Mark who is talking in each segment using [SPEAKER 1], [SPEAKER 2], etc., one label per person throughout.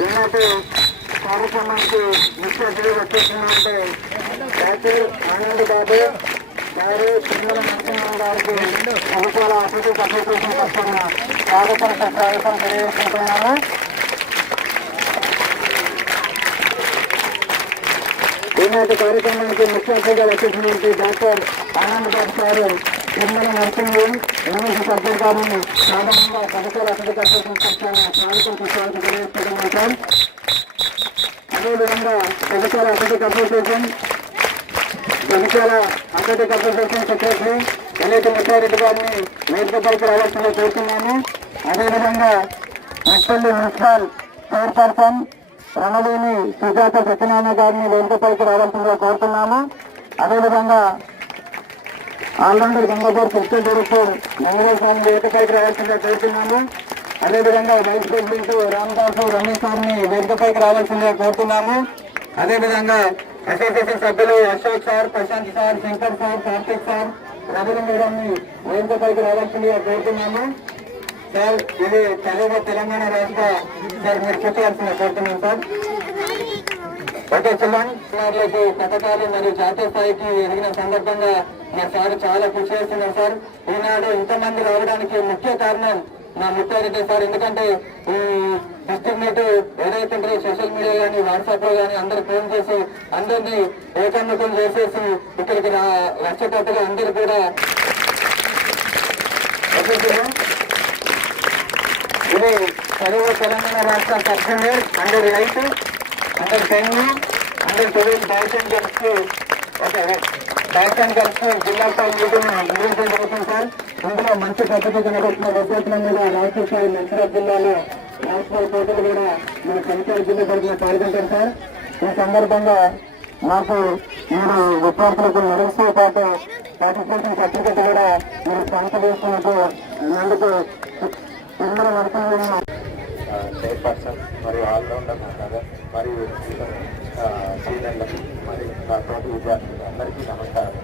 [SPEAKER 1] ఈనాటి కార్యక్రమానికి ముఖ్య అతిథి వచ్చేసినట్టే డాక్టర్ ఆనంద్ బాబు గారు తిరుమల నరసింహ గారికి ప్రభుత్వాల అభివృద్ధి అసోసియేషన్ తరఫున స్వాగతం స్వాగతం తెలియజేసుకుంటున్నాము. ఈనాటి కార్యక్రమానికి ముఖ్య అతిథిగా వచ్చేసినటువంటి డాక్టర్ ఆనంద్ బాబు గారు తిరుమల నరసింహం రమేష్ సర్దార్ గారిని సాధారణంగా ప్రభుత్వాల అభివృద్ధి అసోసియేషన్ తరఫున స్వాగతం స్వాగతం తెలియజేసుకుంటున్నాం సార్ అదేవిధంగా ప్రభుత్వాల అథ్లెటిక్ అసోసియేషన్ ప్రభుత్వాల athletic association secretary LIT Muthareddy గారిని వేదికపైకి రావాల్సిందిగా కోరుతున్నాము అదేవిధంగా నక్సల్లి మున్సిపల్ చైర్పర్సన్ రణవేణి సుజాత సత్యనారాయణ గారిని వేదికపైకి రావాల్సిందిగా కోరుతున్నాము. అదేవిధంగా all rounder Gangadhar sector director Gangadhar Swamy వేదికపైకి రావాల్సిందిగా కోరుతున్నాము అదేవిధంగా వైస్ ప్రెసిడెంట్ రామదాసు రమేష్ గారిని వేదికపైకి రావాల్సిందిగా కోరుతున్నాము అదేవిధంగా అసోసియేషన్ సభ్యులు Ashok sir Prashanth sir Shankar sir Karthik sir Raveendra గారిని వేదికపైకి రావాల్సిందిగా కోరుతున్నాము సార్ ఇది తెలుగు తెలంగాణ రాష్ట్ర సార్ మీరు చెప్పాల్సిందిగా కోరుతున్నాం సార్. ఓకే చిల్డ్రన్ వారికి పథకాలు మరియు జాతీయ స్థాయికి ఎదిగిన సందర్భంగా మా సార్ చాలా కృషి చేస్తున్నారు సార్. ఈనాడు ఇంతమంది రావడానికి ముఖ్య కారణం నా ముత్తారెడ్డి సార్. ఎందుకంటే ఈ ఎస్టిమేట్ ఏదైతే సోషల్ మీడియా కానీ వాట్సాప్లో కానీ అందరు ఫోన్ చేసి అందరినీ ఏకముఖం చేసేసి ఇక్కడికి వచ్చేటట్టుగా అందరు కూడా ఇది చదువు తెలంగాణ రాష్ట్ర సబ్జెక్ట్ అండర్ రైతు. Under ten under Telugu boys and గర్ల్స్కి ఓకే బాయ్స్ అండ్ గర్ల్స్ జిల్లా స్థాయి మీటింగ్ నిర్వహించడం జరుగుతుంది సార్ ఇందులో మంచి పద్ధతి కనబడుతున్న విద్యార్థుల మీద రాష్ట్ర స్థాయి మంచిరాజ్ జిల్లాలో రాష్ట్ర పోటీలు కూడా మన పంచాయతీ జిల్లా తరఫున పాల్గొంటాం సార్. ఈ సందర్భంగా మాకు మీరు విద్యార్థులకు మెడల్స్తో పాటు పార్టిసిపేషన్ సర్టిఫికెట్ కూడా మీరు స్పాన్సర్ చేస్తున్నట్టు అందుకు ఇందులో నడుస్తున్నాము
[SPEAKER 2] చైర్పర్సన్ మరియు ఆల్రౌండర్ నగర్ మరియు సీనియర్లకు మరియు తోటి విద్యార్థులకు అందరికీ నమస్కారం.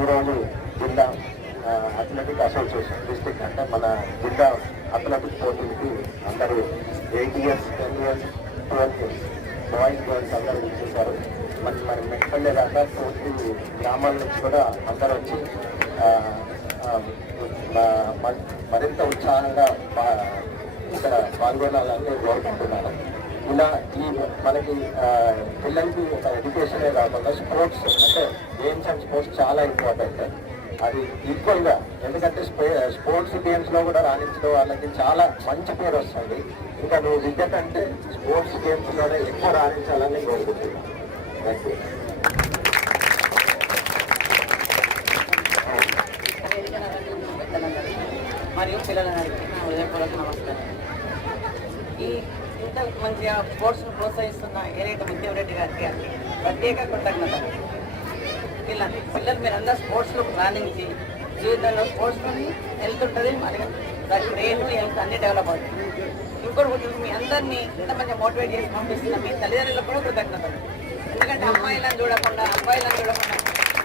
[SPEAKER 2] ఈరోజు జిల్లా అథ్లెటిక్ అసోసియేషన్ డిస్టిక్ అంటే మన జిల్లా అథ్లెటిక్ పోటీలకి అందరూ eight years ten years twelve years boys girls అందరూ ఇచ్చేసారు మరి మరి మెట్పల్లె దాకా పూర్తి గ్రామాల నుంచి కూడా అందరూ వచ్చి మరింత ఉత్సాహంగా ఇక్కడ పాల్గొనాలని కోరుకుంటున్నాను. ఇలా ఈ మనకి పిల్లలకి ఒక ఎడ్యుకేషనే కాకుండా స్పోర్ట్స్ అంటే గేమ్స్ అండ్ స్పోర్ట్స్ చాలా ఇంపార్టెంట్ అది ఈక్వల్గా ఎందుకంటే ఎందుకంటే స్పోర్ట్స్ గేమ్స్లో కూడా రాణించడం వాళ్ళకి చాలా మంచి పేరు వస్తుంది. ఇంకా నువ్వు విద్య అంటే స్పోర్ట్స్ గేమ్స్లోనే ఎక్కువ రాణించాలని కోరుకుంటున్నాను. థ్యాంక్ యూ
[SPEAKER 3] మరియు పిల్లలందరికీ. హృదయపూర్వక నమస్కారం ఈ ఇంత మంచిగా స్పోర్ట్స్ను ప్రోత్సహిస్తున్న ఏరైతే ముత్యంరెడ్డి గారికి ప్రత్యేక కృతజ్ఞత పిల్లలు పిల్లలు మీరందరూ స్పోర్ట్స్లో రాణించి జీవితంలో స్పోర్ట్స్లోని హెల్త్ ఉంటుంది మరియు బ్రెయిన్ హెల్త్ అన్ని డెవలప్ అవుతుంది ఇంకోటి కూడా మీ అందరినీ ఇంత మంచిగా మోటివేట్ చేసి పంపిస్తున్న మీ తల్లిదండ్రులకు కూడా కృతజ్ఞతలు. ఎందుకంటే అమ్మాయిలను చూడకుండా అబ్బాయిలను చూడకుండా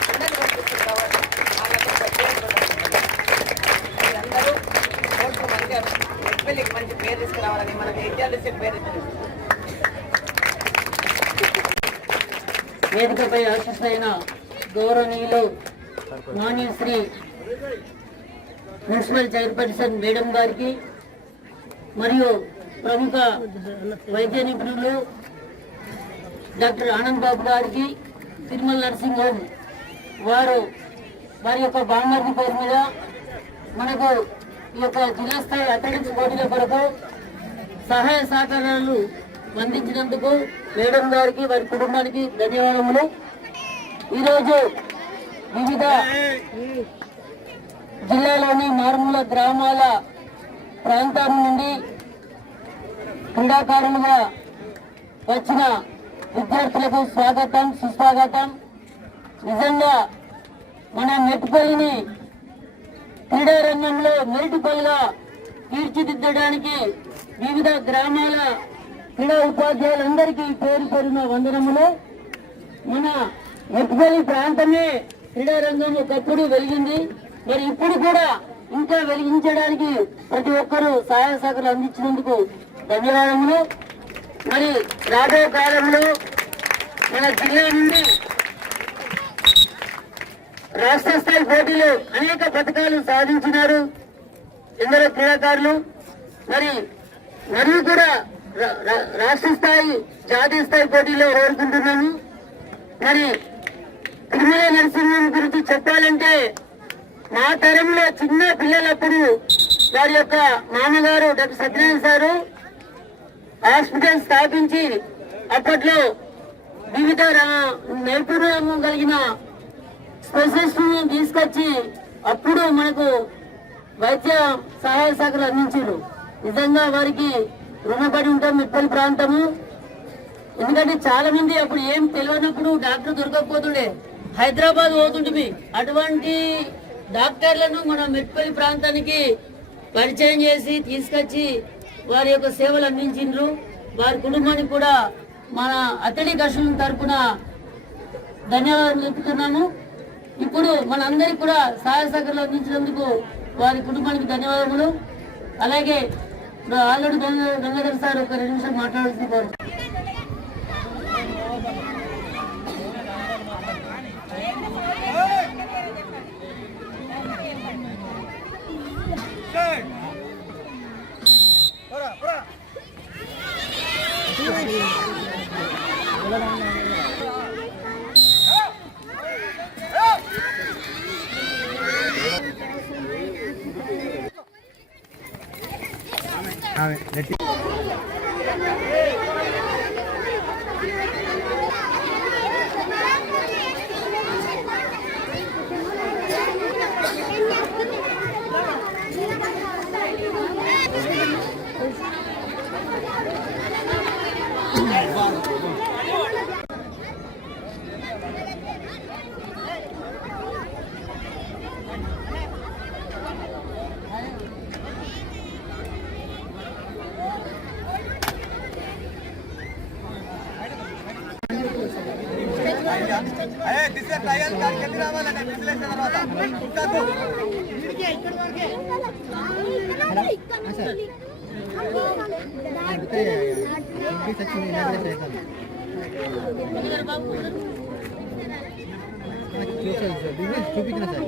[SPEAKER 3] అందరినీ పంపిస్తుంది కాబట్టి వాళ్ళకి ప్రత్యేక కృతజ్ఞతలు అందరూ గారు ఎమ్మెల్యేకి మంచి పేరు తీసుకురావాలని మనకి విద్యార్థి పేరు
[SPEAKER 4] వేదికపై ఆశిస్తైన గౌరవనీయులు మాన్యశ్రీ మున్సిపల్ చైర్పర్సన్ మేడం గారికి మరియు ప్రముఖ వైద్య నిపుణులు డాక్టర్ ఆనంద్ బాబు గారికి తిరుమల నర్సింగ్ హోమ్ వారు వారి యొక్క బామ్మర్ది పేరు మీద మనకు ఈ యొక్క జిల్లా స్థాయి అథ్లెటిక్స్ పోటీల కొరకు సహాయ సహకారాలు అందించినందుకు మేడం గారికి వారి కుటుంబానికి ధన్యవాదములు. ఈరోజు వివిధ జిల్లాలోని మారుమూల గ్రామాల ప్రాంతాల నుండి క్రీడాకారులుగా వచ్చిన విద్యార్థులకు స్వాగతం సుస్వాగతం. నిజంగా మన మెట్టుపల్లిని క్రీడా రంగంలో మెరిటిపల్గా తీర్చిదిద్దడానికి వివిధ గ్రామాల క్రీడా ఉపాధ్యాయులందరికీ పేరు పేరున వందనములు. మన మెట్టుపల్లి ప్రాంతమే క్రీడా రంగం ఒకప్పుడు వెలిగింది. మరి ఇప్పుడు కూడా ఇంకా వెలిగించడానికి ప్రతి ఒక్కరూ సహాయ సహకారాలు అందించినందుకు ధన్యవాదములు. మరి రాబోయే కాలంలో మన జిల్లా నుండి రాష్ట్ర స్థాయి పోటీలో అనేక పథకాలు సాధించినారు. ఎందరో క్రీడాకారులు మరి మరియు కూడా రా- రా- రాష్ట్ర స్థాయి జాతీయ స్థాయి పోటీలో కోరుకుంటున్నాము మరి తిరుమల నరసింహం గురించి చెప్పాలంటే మా తరంలో చిన్న పిల్లలప్పుడు వారి యొక్క మామగారు డాక్టర్ సత్యనారాయణ సారు హాస్పిటల్ స్థాపించి అప్పట్లో వివిధ నైపుణ్యం కలిగిన స్పెషలిస్టులను తీసుకొచ్చి అప్పుడు మనకు వైద్య సహాయ శాఖలు అందించారు. నిజంగా వారికి రుణపడి ఉంటాం మిప్పలి ప్రాంతము. ఎందుకంటే చాలా మంది అప్పుడు ఏం తెలియనప్పుడు డాక్టర్ దొరకకపోతుండే. హైదరాబాద్ పోతుంటివి అటువంటి డాక్టర్లను మన మెట్పల్లి ప్రాంతానికి పరిచయం చేసి తీసుకొచ్చి వారి యొక్క సేవలు అందించిండ్రు. వారి కుటుంబానికి కూడా మన అతడి కష్టం తరపున ధన్యవాదాలు చెప్తున్నాము ఇప్పుడు మనందరికి కూడా సహాయ సహకారాలు అందించినందుకు వారి కుటుంబానికి ధన్యవాదములు. అలాగే ఇప్పుడు ఆల్రెడీ గంగాధర్ సార్ ఒక రెండు నిమిషాలు A ver, le మాట్లాడుతూ కోరు
[SPEAKER 5] చూపించిన సార్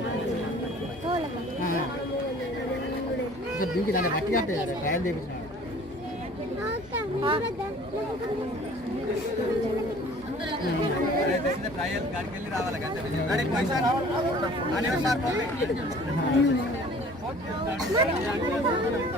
[SPEAKER 5] సార్ దీనికి దాన్ని గట్టిగా అంటే ట్రయల్ చేయించిన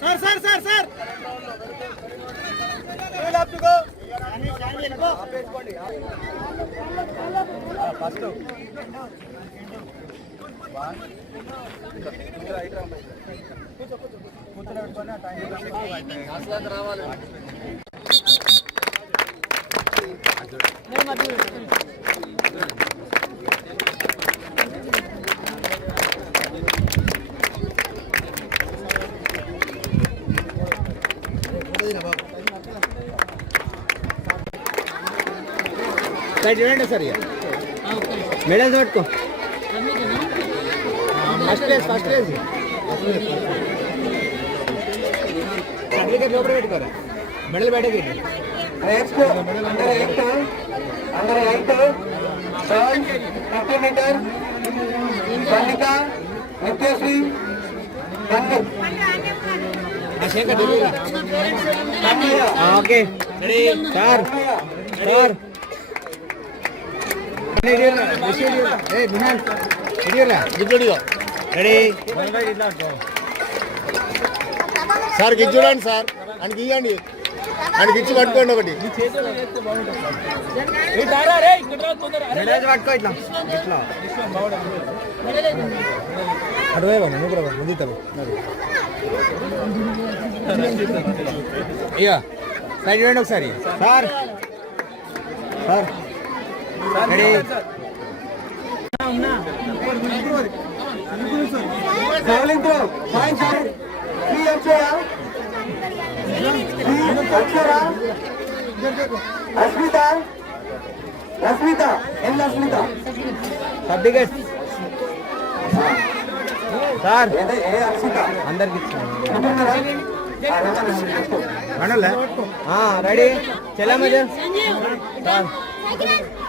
[SPEAKER 1] సార్ సార్ సార్ సార్
[SPEAKER 5] చూడండి సార్ ఇక మెడల్స్ పెట్టుకో first place first place certificate లోపల పెట్టుకోరా? మెడల్ పెట్టకండి
[SPEAKER 2] next under eight under eight seven fifty meter Kannika Nithyasri Kannik
[SPEAKER 5] Shekhar ఢిల్లీరా okay. Sir sir ready sir గిచ్చి చూడండి సార్. అని గీయండి అని గిచ్చి పట్టుకోండి ఒకటి. పట్టుకో ఇట్లా. ఇట్లా. అటువే నువ్వు కూడా ముందు తను ఇక సైడ్ చూడండి ఒకసారి.
[SPEAKER 1] Sir. Sir. Asmitha Rasmitha
[SPEAKER 5] and Asmitha.
[SPEAKER 1] Certificate sir Asmitha?
[SPEAKER 5] అందరికి
[SPEAKER 1] రండి.
[SPEAKER 5] రెడీ చలా మజా సార్